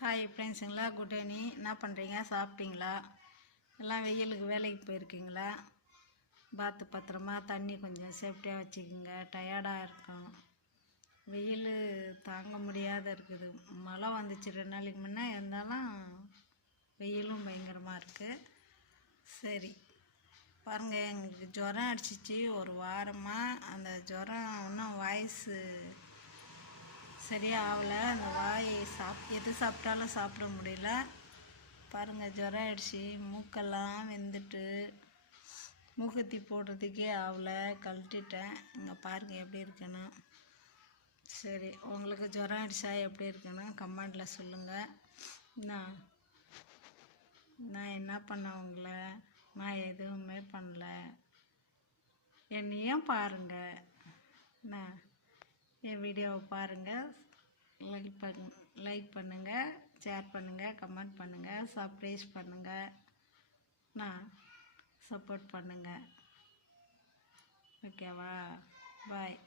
Hi ஃப்ரெண்ட்ஸுங்களா, good evening. என்ன பண்ணுறீங்க? சாப்பிட்டீங்களா? எல்லாம் வெயிலுக்கு வேலைக்கு போயிருக்கீங்களா? பார்த்து பத்திரமா தண்ணி கொஞ்சம் சேஃப்டியாக வச்சுக்கோங்க. டயர்டாக இருக்கும், வெயில் தாங்க முடியாத இருக்குது. மழை வந்துச்சு 2 நாளைக்கு முன்னே, இருந்தாலும் வெயிலும் பயங்கரமாக இருக்குது. சரி பாருங்கள், எங்களுக்கு ஜுரம் அடிச்சிச்சு ஒரு வாரமாக. அந்த ஜுரம் இன்னும் வாய்ஸு சரியாக ஆகலை. அந்த வாய் எது சாப்பிட்டாலும் சாப்பிட முடியல. பாருங்கள், ஜுரம் ஆயிடுச்சு, மூக்கெல்லாம் வெந்துட்டு மூக்குத்தி போடுறதுக்கே ஆகலை, கழட்டிட்டேன். இங்கே பாருங்கள் எப்படி இருக்குன்னு. சரி, உங்களுக்கு ஜுரம் அடிச்சா எப்படி இருக்குன்னு கமெண்டில் சொல்லுங்கள். நான் என்ன பண்ணேன் உங்களை? நான் எதுவுமே பண்ணல. என்னையும் பாருங்கள், என் வீடியோவை பாருங்கள். லைக் பண்ணுங்கள், ஷேர் பண்ணுங்கள், கமெண்ட் பண்ணுங்கள், சப்ஸ்கிரைப் பண்ணுங்கள், சப்போர்ட் பண்ணுங்கள். ஓகேவா? பாய்.